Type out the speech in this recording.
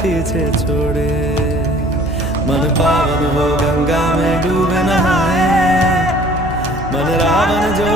पीछे छोड़े। मन पावन हो गंगा में डूबे नहाए, मन रावण जो